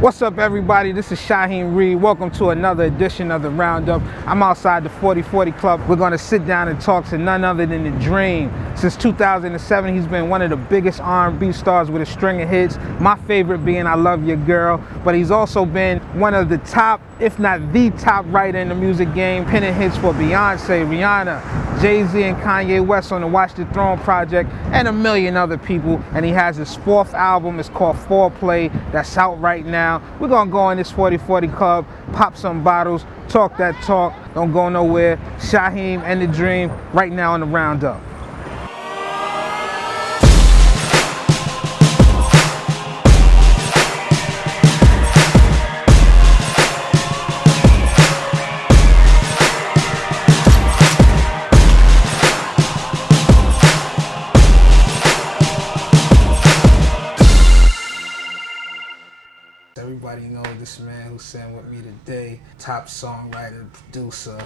What's up, everybody? This is Shaheem Reid. Welcome to another edition of the Roundup. I'm outside the 4040 Club. We're going to sit down and talk to none other than The Dream. Since 2007, he's been one of the biggest R&B stars with a string of hits. My favorite being I Love Your Girl. But he's also been one of the top, if not the top writer in the music game, penning hits for Beyonce, Rihanna, Jay-Z, and Kanye West on the Watch the Throne project, and a million other people. And he has his fourth album. It's called Foreplay. That's out right now. We're gonna go in this 4040 Club, pop some bottles, talk that talk, don't go nowhere. Shaheem and The Dream right now on the Roundup. Everybody knows this man who's sitting with me today. Top songwriter, producer,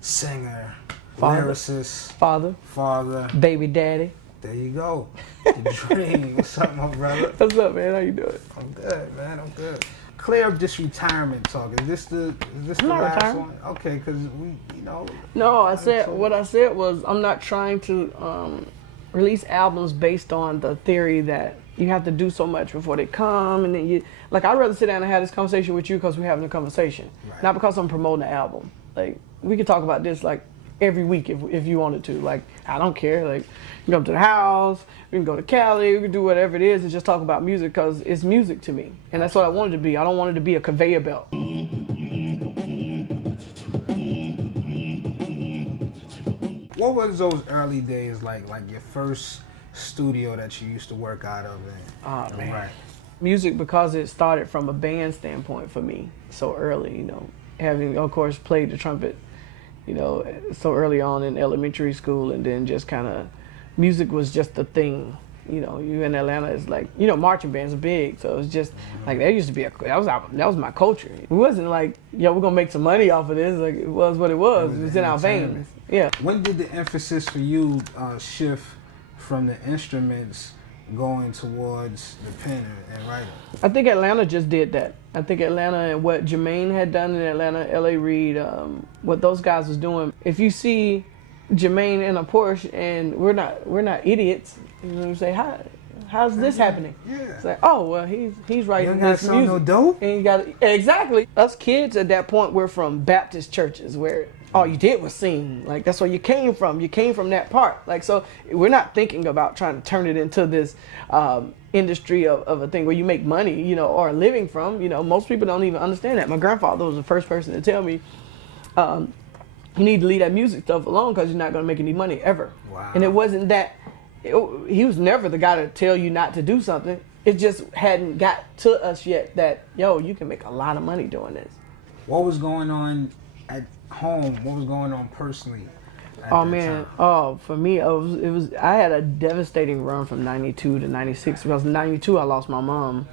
singer, lyricist, father, baby daddy. There you go. The Dream. What's up, my brother? What's up, man? How you doing? I'm good, man. I'm good. Clear up this retirement talk. Is this the last retired. one? Okay, because we. No, what I said was I'm not trying to release albums based on the theory that you have to do so much before they come, and then I'd rather sit down and have this conversation with you because we're having a conversation, right. Not because I'm promoting an album. Like, we could talk about this like every week if you wanted to. Like, I don't care. Like, you can come to the house, we can go to Cali, we can do whatever it is and just talk about music because it's music to me, and that's what I want it to be. I don't want it to be a conveyor belt. What was those early days like your first studio that you used to work out of? Oh, man. Right. Music, because it started from a band standpoint for me so early, having, of course, played the trumpet, so early on in elementary school, and then just kind of, music was just a thing. You in Atlanta, it's like, marching bands are big, so it's just, like, that used to be, that was my culture. It wasn't like, we're going to make some money off of this, like, it was what it was. It was in our veins. Yeah. When did the emphasis for you shift from the instruments going towards the pen and writing? I think Atlanta just did that. I think Atlanta and what Jermaine had done in Atlanta, L.A. Reid, what those guys was doing. If you see Jermaine in a Porsche, and we're not idiots, you say, how's this happening? Yeah. It's like, oh, well, he's writing this music. No dope? And exactly. Us kids at that point, we're from Baptist churches where all you did was sing. Like, that's where you came from. You came from that part. Like, so we're not thinking about trying to turn it into this industry of a thing where you make money, or a living from. Most people don't even understand that. My grandfather was the first person to tell me, you need to leave that music stuff alone because you're not going to make any money ever. Wow. And it wasn't that, he was never the guy to tell you not to do something. It just hadn't got to us yet that, you can make a lot of money doing this. What was going on at home? What was going on personally? Oh man! Oh, for me, it was. I had a devastating run from '92 to '96 because in '92 I lost my mom,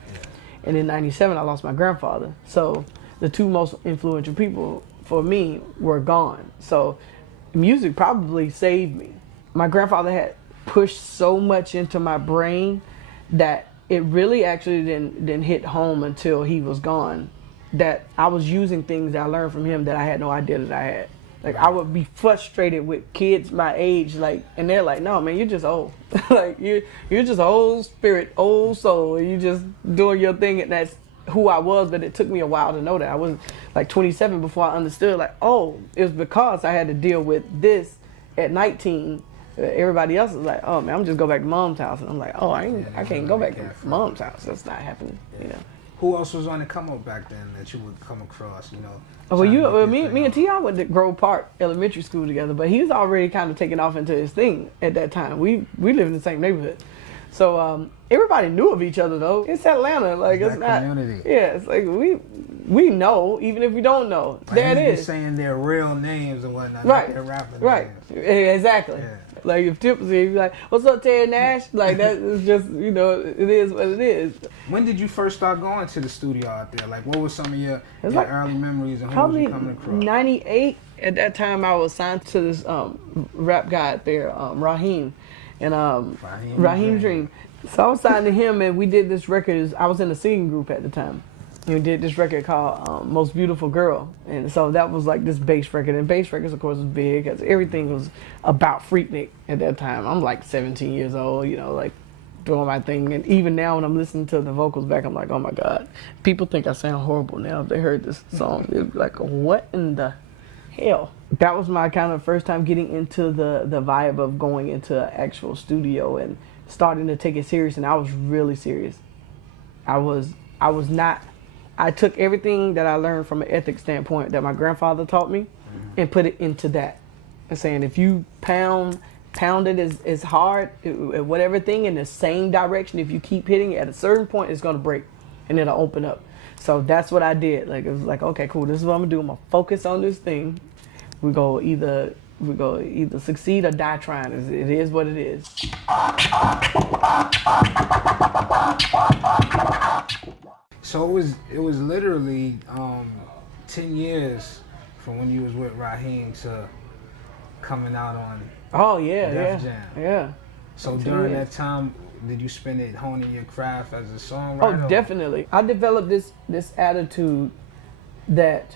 and in '97 I lost my grandfather. So the two most influential people for me were gone. So music probably saved me. My grandfather had pushed so much into my brain that it really actually didn't hit home until he was gone. That I was using things that I learned from him that I had no idea that I had. Like, I would be frustrated with kids my age, like, and they're like, no, man, you're just old. Like, you're just old spirit, old soul, and you just doing your thing, and that's who I was. But it took me a while to know that. I was like 27 before I understood, like, oh, it was because I had to deal with this at 19. Everybody else is like, oh, man, I'm just go back to mom's house. And I'm like, oh, I can't go back to mom's house. That's not happening, Who else was on the come up back then that you would come across, me and T.I. went to Grove Park Elementary School together, but he was already kind of taking off into his thing at that time. We lived in the same neighborhood. So everybody knew of each other, though. It's Atlanta. Like, it's not community. Yeah, it's like we know, even if we don't know. Like, there it is. Saying their real names and whatnot, right? Not their rapping names. Exactly. Yeah. Like, if Tip was here, he'd be like, "What's up, Terry Nash?" Like, that is just, it is what it is. When did you first start going to the studio out there? Like, what were some of your early memories and who was you coming across? Probably '98. At that time, I was signed to this rap guy out there, Raheem, and Raheem Dream. So I was signed to him, and we did this record. I was in a singing group at the time. We did this record called Most Beautiful Girl. And so that was like this bass record. And bass records, of course, was big because everything was about Freaknik at that time. I'm like 17 years old, you know, like doing my thing. And even now when I'm listening to the vocals back, I'm like, oh my God. People think I sound horrible now if they heard this song. They'd be like, what in the hell? That was my kind of first time getting into the vibe of going into an actual studio and starting to take it serious. And I was really serious. I was not. I took everything that I learned from an ethics standpoint that my grandfather taught me and put it into that. And saying if you pound it as hard, whatever thing in the same direction, if you keep hitting it at a certain point, it's gonna break and it'll open up. So that's what I did. Like it was like, okay, cool, this is what I'm gonna do. I'm gonna focus on this thing. We go either succeed or die trying. It is what it is. So it was literally 10 years from when you was with Raheem to coming out on Def Jam. Yeah. So during that time, did you spend it honing your craft as a songwriter? Oh, definitely. I developed this attitude that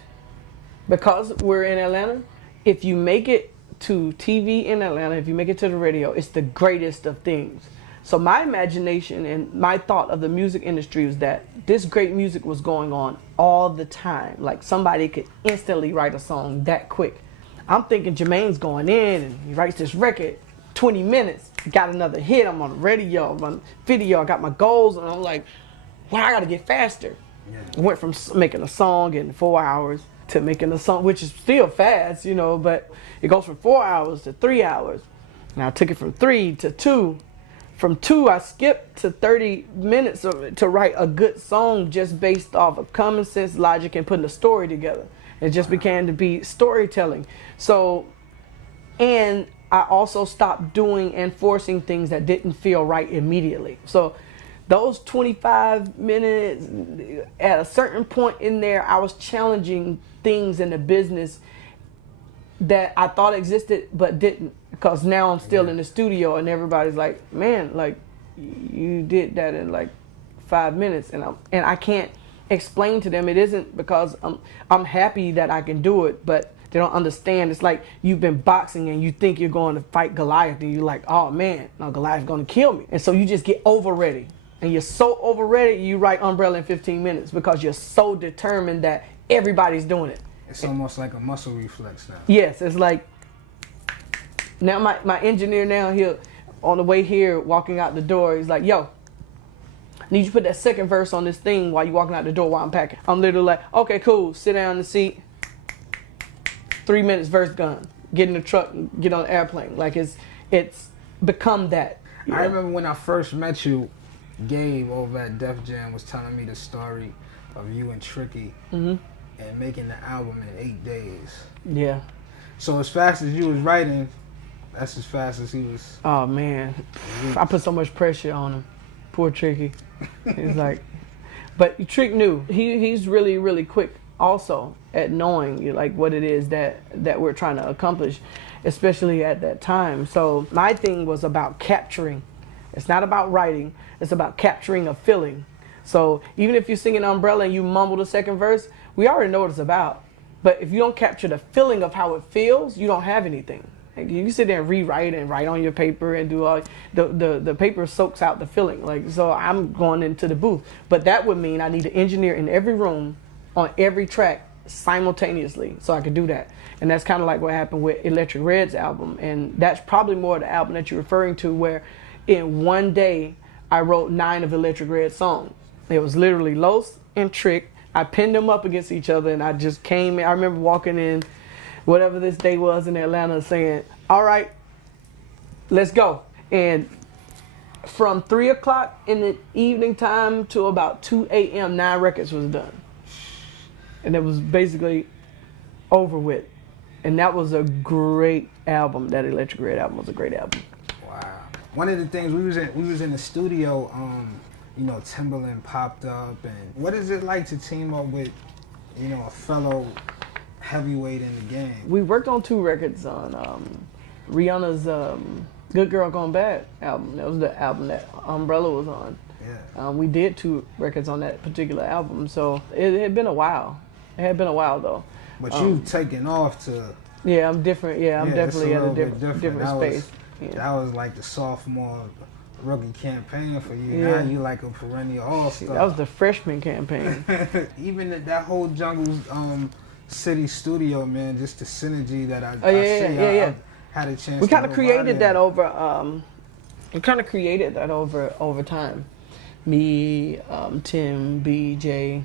because we're in Atlanta, if you make it to TV in Atlanta, if you make it to the radio, it's the greatest of things. So my imagination and my thought of the music industry was that this great music was going on all the time. Like somebody could instantly write a song that quick. I'm thinking Jermaine's going in and he writes this record, 20 minutes, got another hit, I'm on the radio, I'm on video, I got my goals, and I'm like, wow, I gotta get faster. Yeah. I went from making a song in 4 hours to making a song, which is still fast, you know, but it goes from 4 hours to 3 hours. Now I took it from 3 to 2. From 2, I skipped to 30 minutes to write a good song just based off of common sense, logic, and putting a story together. It just began to be storytelling. So, and I also stopped doing and forcing things that didn't feel right immediately. So those 25 minutes, at a certain point in there, I was challenging things in the business that I thought existed but didn't, because now I'm still in the studio and everybody's like, man, like you did that in like 5 minutes, and I can't explain to them it isn't because I'm happy that I can do it, but they don't understand. It's like you've been boxing and you think you're going to fight Goliath and you're like, oh man, no, Goliath's going to kill me. And so you just get over ready, and you're so over ready you write Umbrella in 15 minutes because you're so determined that everybody's doing it. It's almost like a muscle reflex now. Yes, it's like, now my engineer now, he'll, on the way here, walking out the door, he's like, yo, I need you to put that second verse on this thing while you're walking out the door while I'm packing. I'm literally like, okay, cool, sit down in the seat. 3 minutes, verse gone. Get in the truck, get on the airplane. Like it's become that. I remember when I first met you, Gabe over at Def Jam was telling me the story of you and Tricky and making the album in 8 days. Yeah. So as fast as you was writing, that's as fast as he was. Oh man, I put so much pressure on him. Poor Tricky. He's like, but Trick knew. He's really, really quick also at knowing like what it is that we're trying to accomplish, especially at that time. So my thing was about capturing. It's not about writing. It's about capturing a feeling. So even if you're singing Umbrella and you mumble the second verse, we already know what it's about. But if you don't capture the feeling of how it feels, you don't have anything. Like you sit there and rewrite and write on your paper and do all the paper soaks out the feeling. Like, so I'm going into the booth, but that would mean I need an engineer in every room on every track simultaneously so I could do that. And that's kind of like what happened with Electric Red's album, and that's probably more the album that you're referring to, where in one day I wrote 9 of Electric Red's songs. It was literally Los and Trick. I pinned them up against each other, and I just came in. I remember walking in, whatever this day was in Atlanta, saying, all right, let's go. And from 3 o'clock in the evening time to about 2 a.m., 9 records was done. And it was basically over with. And that was a great album. That Electric Red album was a great album. Wow. One of the things, we was in the studio, you know, Timberland popped up. And what is it like to team up with, you know, a fellow heavyweight in the game? We worked on 2 records on Rihanna's Good Girl Gone Bad album. That was the album that Umbrella was on. Yeah. We did 2 records on that particular album, so it had been a while. It had been a while though. But you've taken off to. Yeah, I'm different. Yeah, I'm definitely at a different that space. That was like the sophomore rookie campaign for you. Yeah. Now you like a perennial all-star. That was the freshman campaign. Even that whole Jungle City studio, man, just the synergy that I had a chance. We kind of created that over. We kind of created that over time. Me, Tim, BJ.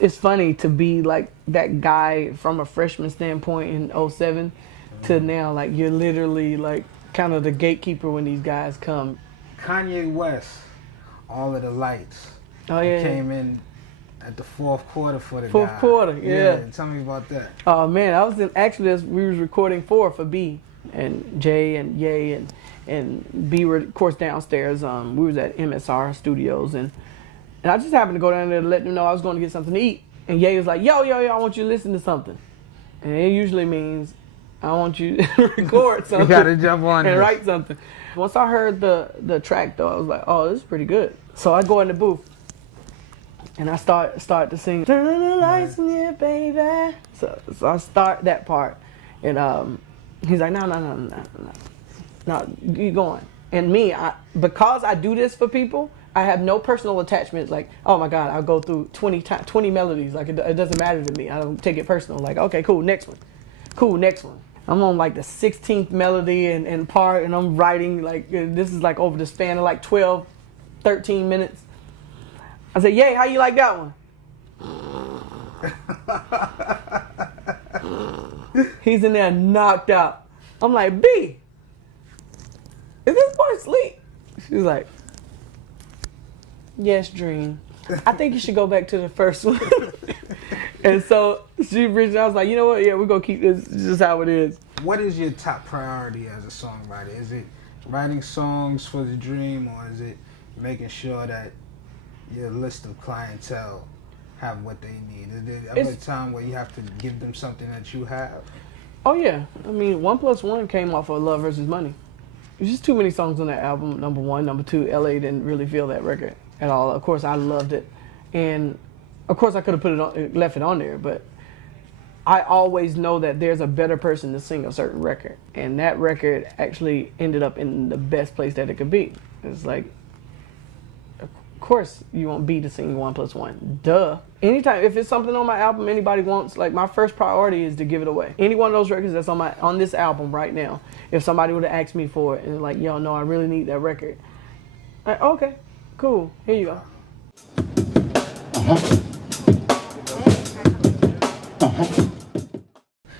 It's funny to be like that guy from a freshman standpoint in 07 to now. Like you're literally like kind of the gatekeeper when these guys come. Kanye West, All of the Lights. Oh yeah. Came in at the fourth quarter for the fourth quarter. Yeah. Tell me about that. Oh man, I was we was recording for B and Jay and Ye and B were of course downstairs. We was at MSR Studios and I just happened to go down there to let them know I was going to get something to eat. And Ye was like, yo, I want you to listen to something. And it usually means I want you to record something. You gotta jump on and write something. Once I heard the track though, I was like, oh, this is pretty good. So I go in the booth and I start to sing, turn on the lights in here, baby. So I start that part. And he's like, no, you going. And me, because I do this for people, I have no personal attachment. Like, oh my God, I'll go through 20 melodies. Like, it doesn't matter to me. I don't take it personal. Like, okay, cool, next one. Cool, next one. I'm on like the 16th melody and part, and I'm writing, like, this is like over the span of like 12, 13 minutes. I said, yay, how you like that one? He's in there knocked out. I'm like, B, is this boy asleep? She's like, yes, Dream. I think you should go back to the first one. And so she reached out. I was like, you know what? Yeah, we're going to keep this just how it is. What is your top priority as a songwriter? Is it writing songs for the Dream, or is it making sure that your list of clientele have what they need? Is there ever a time where you have to give them something that you have? Oh, yeah. I mean, 1+1 came off of Love vs. Money. There's just too many songs on that album, number one. Number two, LA didn't really feel that record at all. Of course, I loved it. And, of course, I could have left it on there, but I always know that there's a better person to sing a certain record. And that record actually ended up in the best place that it could be. It's like, of course you want B to sing 1+1. Duh. Anytime, if it's something on my album anybody wants, like my first priority is to give it away. Any one of those records that's on this album right now, if somebody would have asked me for it and like, yo, no, I really need that record. Like, okay, cool, here you go.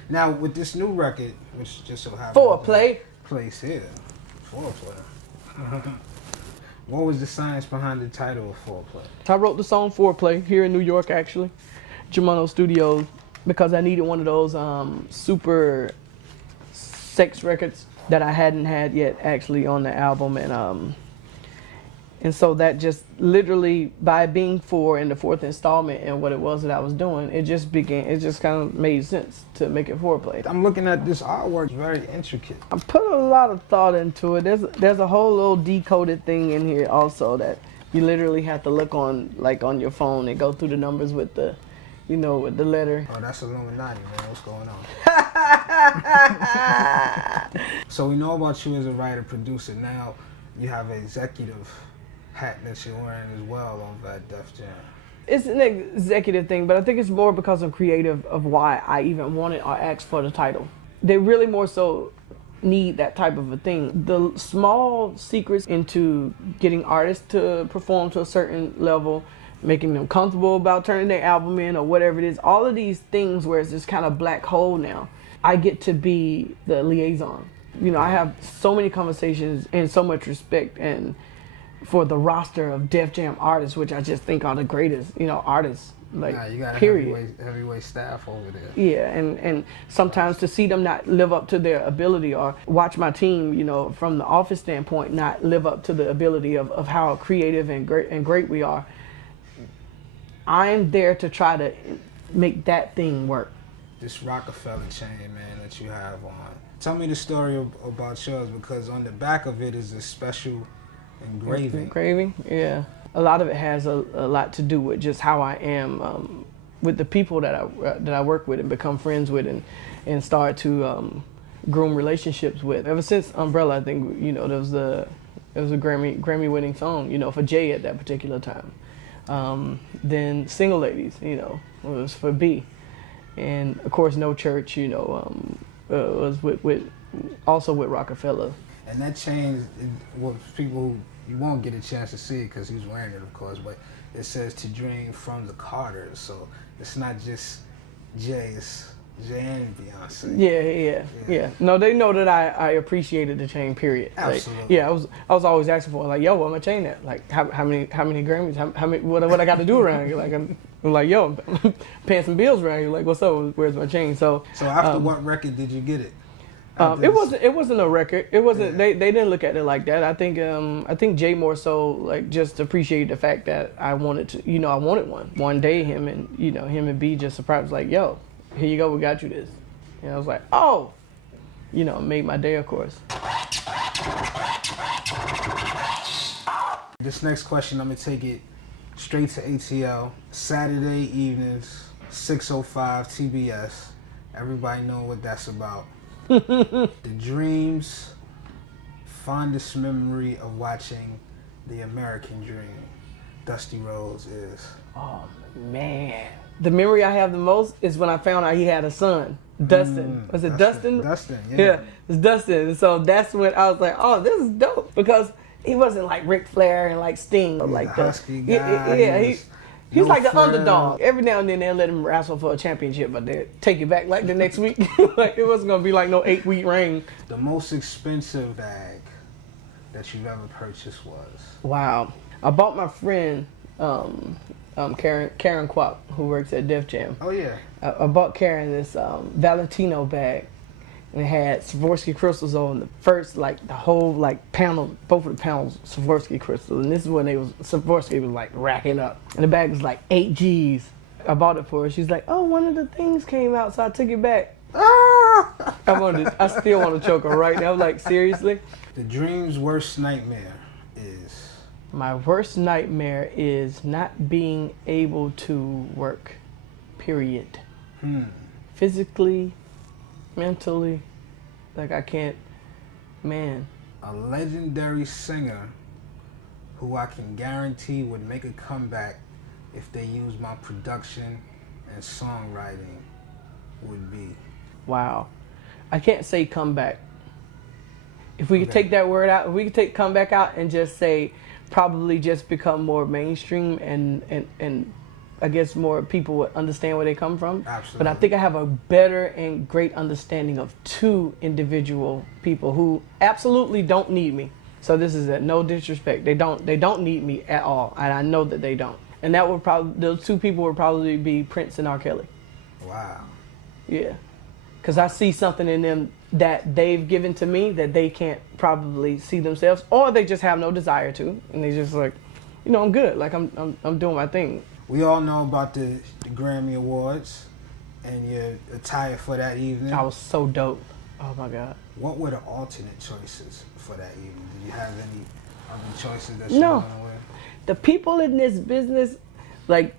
Now with this new record, which just so happens Foreplay. Place here, Foreplay. What was the science behind the title of Foreplay? I wrote the song Foreplay here in New York, actually, Germano Studios, because I needed one of those super sex records that I hadn't had yet actually on the album, and so that just literally by being 4 in the 4th installment and what it was that I was doing, it just kind of made sense to make it Foreplay. I'm looking at this artwork, it's very intricate. I put a lot of thought into it. There's a whole little decoded thing in here also that you literally have to look on, like on your phone and go through the numbers with the, with the letter. Oh, that's Illuminati, man. What's going on? So we know about you as a writer, producer. Now you have an executive hat that you're wearing as well on that Def Jam. It's an executive thing, but I think it's more because I'm creative of why I even wanted or asked for the title. They really more so need that type of a thing. The small secrets into getting artists to perform to a certain level, making them comfortable about turning their album in or whatever it is, all of these things where it's this kind of black hole now, I get to be the liaison. I have so many conversations and so much respect and for the roster of Def Jam artists, which I just think are the greatest, artists, like, you got period. Heavyweight staff over there. Yeah, and sometimes to see them not live up to their ability, or watch my team, from the office standpoint, not live up to the ability of how creative and great we are. I'm there to try to make that thing work. This Rockefeller chain, man, that you have on. Tell me the story about yours, because on the back of it is a special engraving. Engraving? Yeah. a lot of it has a lot to do with just how I am with the people that I work with and become friends with and start to groom relationships with. Ever since Umbrella, I think, you know, there was a Grammy winning song, you know, for Jay at that particular time. Then Single Ladies, you know, was for B, and of course No Church, you know, was also with Rockefeller. And that changed what people, you won't get a chance to see it because he's wearing it, of course, but it says to dream from the Carters, so it's not just Jay, it's Jay and Beyonce. Yeah. No, they know that I appreciated the chain, period. Absolutely. Like, I was always asking for it, like, yo, where my chain at? Like, how many Grammys? How many? What I got to do around here? Like, I'm like, yo, I'm paying some bills around here. Like, what's up? Where's my chain? So after what record did you get it? It wasn't a record. It wasn't. Yeah. They didn't look at it like that. I think Jay more so like just appreciated the fact that I wanted one. One day him and B just surprised, like, yo, here you go, we got you this. And I was like, oh, you know, made my day, of course. This next question, I'm gonna take it straight to ATL. Saturday evenings, 6:05 TBS. Everybody know what that's about. The dreams, fondest memory of watching The American Dream, Dusty Rhodes is. Oh man, the memory I have the most is when I found out he had a son, Dustin. Was it Dustin? Dustin, yeah, it's Dustin. And so that's when I was like, oh, this is dope, because he wasn't like Ric Flair and like Sting, or like the husky guy. Yeah, he's like the underdog. Every now and then they'll let him wrestle for a championship, but they'll take it back like the next week. Like, it wasn't gonna be like no 8-week reign. The most expensive bag that you've ever purchased was? Wow, I bought my friend Karen Kwok, who works at Def Jam. Oh yeah. I bought Karen this Valentino bag, and it had Swarovski crystals on the first, like the whole like panel, both of the panels Swarovski crystals, and this is when Swarovski was like racking up, and the bag was like 8 G's. I bought it for her. She's like, oh, one of the things came out, so I took it back. I still want to choke her right now. Like, seriously. The dream's worst nightmare is? My worst nightmare is not being able to work, period. Physically, mentally, like I can't, man. A legendary singer who I can guarantee would make a comeback if they use my production and songwriting would be? Wow. I can't say comeback. If we could take that word out, if we could take comeback out and just say probably just become more mainstream and I guess more people would understand where they come from. Absolutely. But I think I have a better and great understanding of 2 individual people who absolutely don't need me. So this is no disrespect. They don't need me at all, and I know that they don't. And that would probably, those 2 people would probably be Prince and R. Kelly. Wow. Yeah, because I see something in them that they've given to me that they can't probably see themselves, or they just have no desire to, and they just like, you know, I'm good. Like I'm doing my thing. We all know about the Grammy Awards and your attire for that evening. I was so dope. Oh my God. What were the alternate choices for that evening? Did you have any other choices that you were gonna wear? The people in this business, like,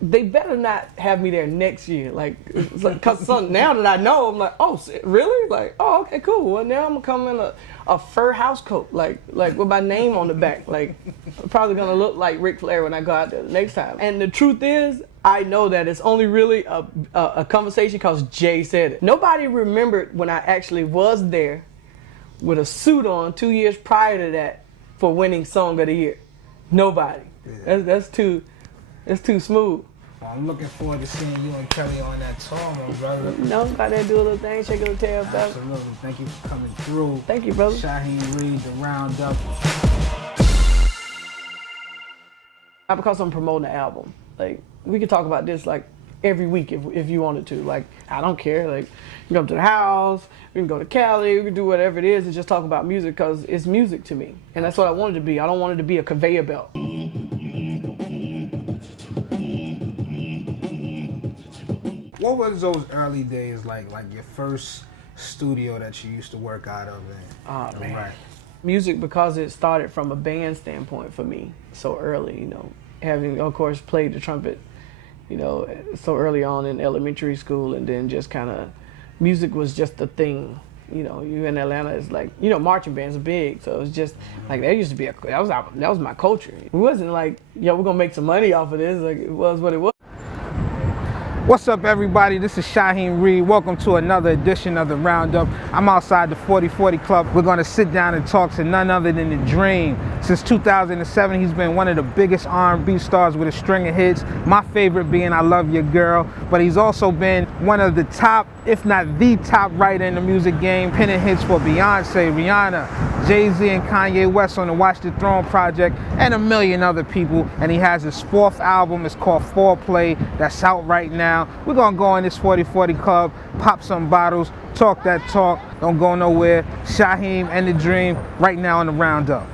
they better not have me there next year. Like, because now that I know, I'm like, oh, really? Like, oh, okay, cool. Well, now I'm gonna come in a fur house coat, like with my name on the back. Like, I'm probably gonna look like Ric Flair when I go out there the next time. And the truth is, I know that it's only really a conversation because Jay said it. Nobody remembered when I actually was there with a suit on 2 years prior to that for winning Song of the Year. Nobody. Yeah. That's too smooth. Well, I'm looking forward to seeing you and Kelly on that tour, my brother. No, got there, do a little thing, shake a little tail, brother. Absolutely. Thank you for coming through. Thank you, brother. Shaheem Reid, the Roundup. Because I'm promoting the album. Like, we could talk about this like every week if you wanted to. Like, I don't care. Like, you can come to the house, we can go to Cali, we can do whatever it is and just talk about music because it's music to me. And that's what I wanted to be. I don't want it to be a conveyor belt. What was those early days like your first studio that you used to work out of? Oh, man. Right. Music, because it started from a band standpoint for me so early, having, of course, played the trumpet, so early on in elementary school, and then just kind of, music was just the thing. You in Atlanta, it's like, marching bands are big, so it's just like, there used to be that was my culture. It wasn't like, we're gonna make some money off of this. Like, it was what it was. What's up, everybody? This is Shaheem Reid. Welcome to another edition of the Roundup. I'm outside the 4040 Club. We're going to sit down and talk to none other than The Dream. Since 2007, he's been one of the biggest R&B stars with a string of hits. My favorite being I Love Your Girl. But he's also been one of the top, if not the top writer in the music game, penning hits for Beyonce, Rihanna, Jay-Z, and Kanye West on the Watch the Throne project, and a million other people. And he has his fourth album. It's called Foreplay. That's out right now. We're gonna go in this 4040 Club, pop some bottles, talk that talk, don't go nowhere. Shaheem and The Dream right now on the Roundup.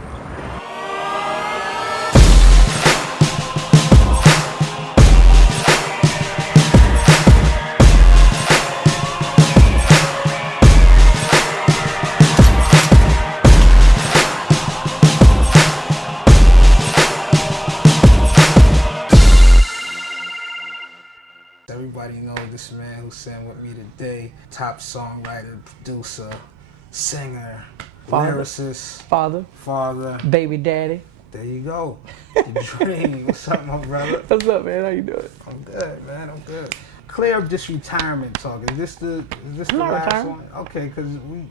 Everybody know this man who's sitting with me today. Top songwriter, producer, singer, lyricist, father, baby daddy. There you go. The Dream. What's up, my brother? What's up, man? How you doing? I'm good, man. I'm good. Clear up this retirement talk. Is this the last retiring. one? Okay, because we,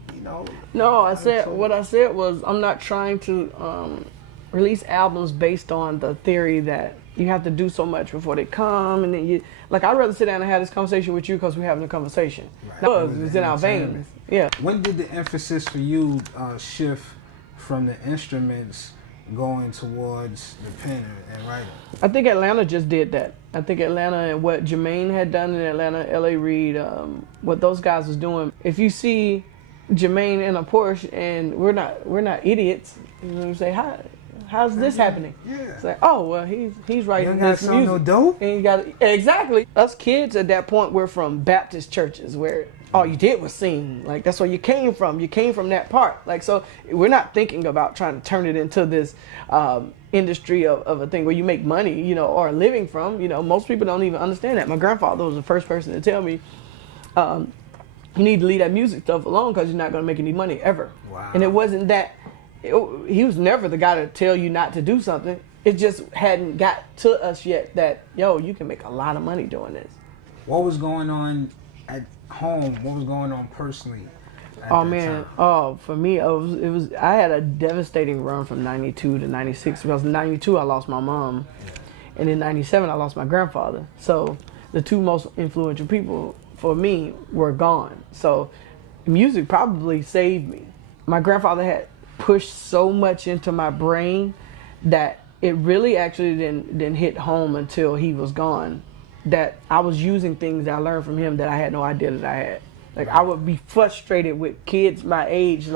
No, what I said was, I'm not trying to release albums based on the theory that you have to do so much before they come, and then I'd rather sit down and have this conversation with you because we're having a conversation. Right. It's in our veins. Yeah. When did the emphasis for you shift from the instruments going towards the pen and writing? I think Atlanta just did that. I think Atlanta and what Jermaine had done in Atlanta, L.A. Reid, what those guys was doing. If you see Jermaine in a Porsche, and we're not idiots, you say, how's this happening? Yeah. It's like, oh, well, he's writing this music. No dope? And you got exactly. Us kids at that point, we're from Baptist churches where all you did was sing. Like, that's where you came from. You came from that part. Like, so we're not thinking about trying to turn it into this industry of a thing where you make money, or a living from. Most people don't even understand that. My grandfather was the first person to tell me, you need to leave that music stuff alone because you're not going to make any money ever. Wow. And it wasn't that. He was never the guy to tell you not to do something. It just hadn't got to us yet that, you can make a lot of money doing this. What was going on at home? What was going on personally at Oh, that man. time? Oh, for me, I had a devastating run from 92 to 96. Because in 92, I lost my mom. And in 97, I lost my grandfather. So the two most influential people for me were gone. So music probably saved me. My grandfather had pushed so much into my brain that it really actually didn't hit home until he was gone, that I was using things that I learned from him that I had no idea that I had. Like, I would be frustrated with kids my age, like,